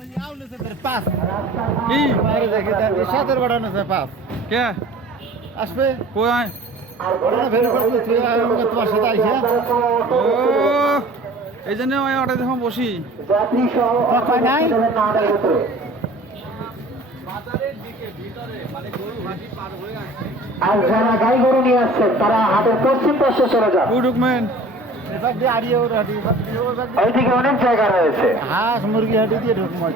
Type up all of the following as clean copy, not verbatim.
কি সাতের বাড়ানো পাঁচ কে আসবে কই তোমার সাথে আইসা ও এই জন্য অর্ডার যখন বসি নাই আর যারা গাই গরু নিয়ে আসছেন তারা হাটের পশ্চিম পাশে চলে যান। ওইদিকে অনেক জায়গা রয়েছে। হাঁস মুরগি হাঁটি দিয়ে ঢুকবো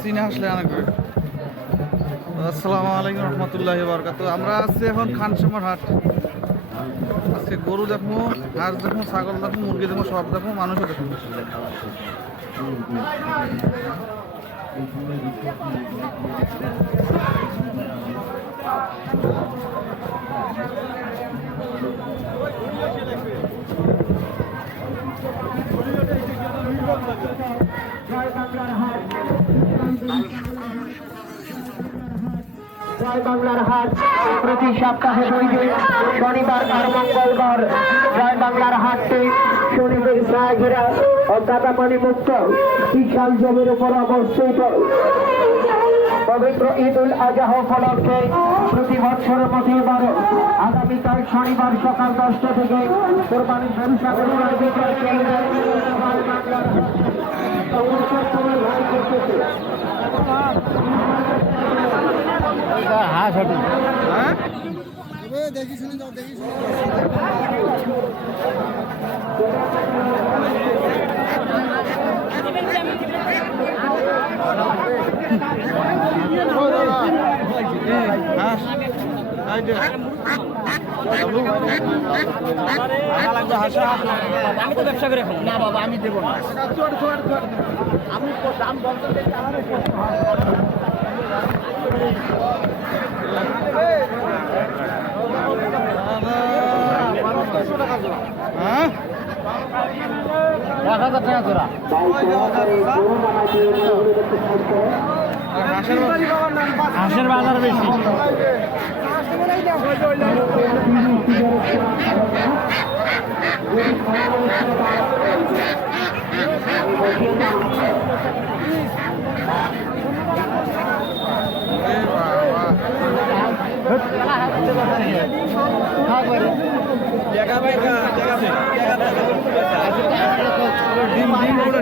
চিনে আসলে অনেক। আসসালামু আলাইকুম রহমতুল্লাহি ওয়া বারাকাতুহু। আমরা আছি এখন খানসামার হাট। আজকে গরু দেখবো, হাঁস দেখবো, ছাগল দেখবো, মুরগি দেখবো, সব দেখবো, মানুষও দেখবো। জয় বাংলার হাট প্রতি সপ্তাহে শনিবার আর মঙ্গলবার জয় বাংলার হাটটি শনিবার ঘেরা ও কাদাপানি মুক্ত বিশাল জমির উপর অবস্থিত। পবিত্র ঈদ উল আজহা উপলক্ষে প্রতি বছরের মতো এবারও আগামীকাল শনিবার সকাল 10টা থেকে কোরবানির ব্যবসা করার বিচার চলবে। হাঁস হাঁটি হ্যাঁ দেখি শুনে যাও দেখি হাঁস আমি তো ব্যবসা করে খাবো না বাবা আমি দেবো না আমি দাম বলতে হ্যাঁ 1000 টাকা জোড়া। হাঁসের বাজার বেশি।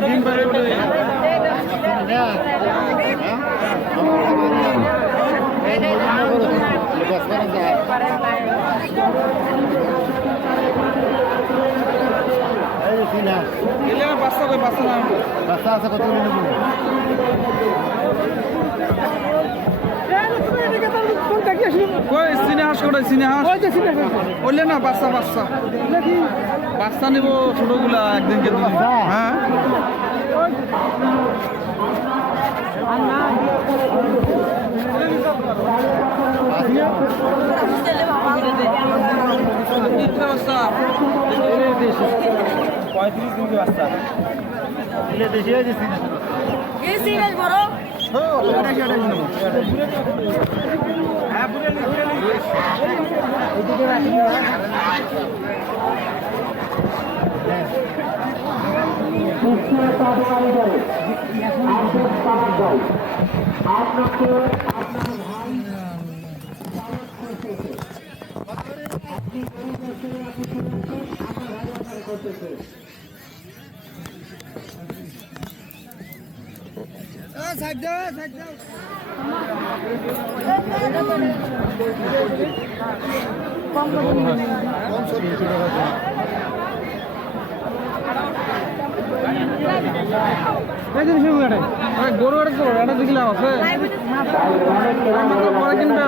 ডিম পারে বাচ্চা আছে কত সিনেহাস করে সিনেহাস বললে না বাচ্চা বাচ্চা বাচ্চা নেবো ছোটগুলা একদিনকে হ্যাঁ সাইড দাও সাইড দাও গরু এটা দেখলাম আছে পরে কিনবে